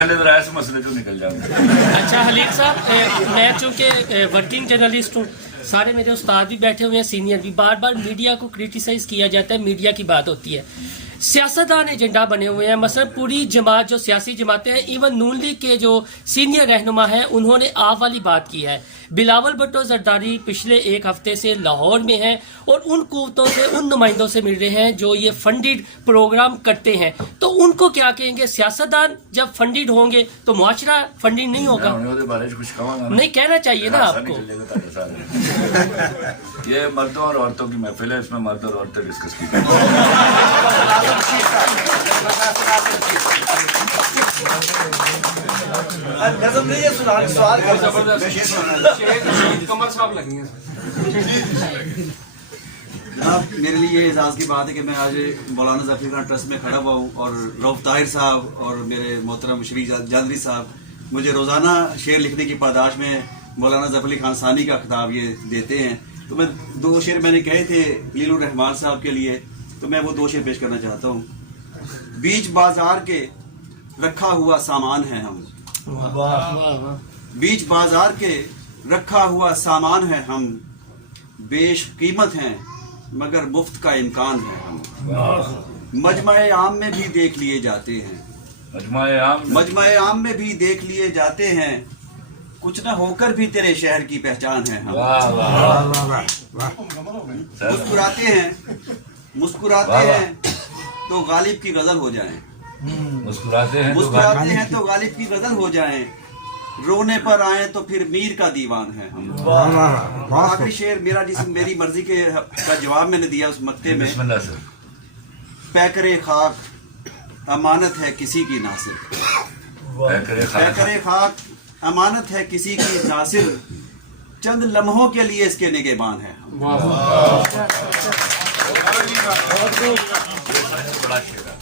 ایسے مسئلے جو نکل جاؤں گے. اچھا حلیق صاحب، میں چونکہ ورکنگ جرنلسٹ ہوں، سارے میرے استاد بھی بیٹھے ہوئے ہیں، سینئر بھی، بار بار میڈیا کو کریٹیسائز کیا جاتا ہے، میڈیا کی بات ہوتی ہے. سیاستدان ایجنڈا بنے ہوئے ہیں، مثلا پوری جماعت جو سیاسی جماعتیں ہیں، ایون نون لیگ کے جو سینئر رہنما ہیں، انہوں نے آپ والی بات کی ہے. بلاول بھٹو زرداری پچھلے ایک ہفتے سے لاہور میں ہیں اور ان قوتوں سے، ان نمائندوں سے مل رہے ہیں جو یہ فنڈڈ پروگرام کرتے ہیں. تو ان کو کیا کہیں گے؟ سیاستدان جب فنڈڈ ہوں گے تو معاشرہ فنڈڈ نہیں ہوگا. نہیں کہنا چاہیے نا آپ کو. یہ مردوں اور عورتوں کی محفل ہے، اس میں مرد اور عورتیں ڈسکس کی جناب، میرے لیے یہ اعزاز کی بات ہے کہ میں آج مولانا ظفر خان ٹرسٹ میں کھڑا ہوا ہوں اور رؤف طاہر صاحب اور میرے محترم شفیق جاندری صاحب مجھے روزانہ شعر لکھنے کی پاداش میں مولانا ظفر علی خان ثانی کا خطاب یہ دیتے ہیں. تو میں 2 شعر میں نے کہے تھے خلیل الرحمان صاحب کے لیے، تو میں وہ 2 شعر پیش کرنا چاہتا ہوں. بیچ بازار کے رکھا ہوا سامان ہے ہم، بیچ بازار کے رکھا ہوا سامان ہے ہم، بیش قیمت ہیں مگر مفت کا امکان ہے ہم. مجمع عام میں بھی دیکھ لیے جاتے ہیں، مجمع عام میں بھی دیکھ لیے جاتے ہیں، کچھ نہ ہو کر بھی تیرے شہر کی پہچان ہے ہم. مسکراتے ہیں مسکراتے ہیں تو غالب کی غزل ہو جائیں، مسکراتے ہیں تو غالب کی غزل ہو جائیں، رونے پر آئیں تو پھر میر کا دیوان ہے ہم. آخری شعر میرا جس میری مرضی کے کا جواب میں نے دیا اس مقطع میں، پیکر خاک امانت ہے کسی کی ناصر، پیکر خاک امانت ہے کسی کی ناصر، چند لمحوں کے لیے اس کے نگہبان ہے. بڑا شعر ہے.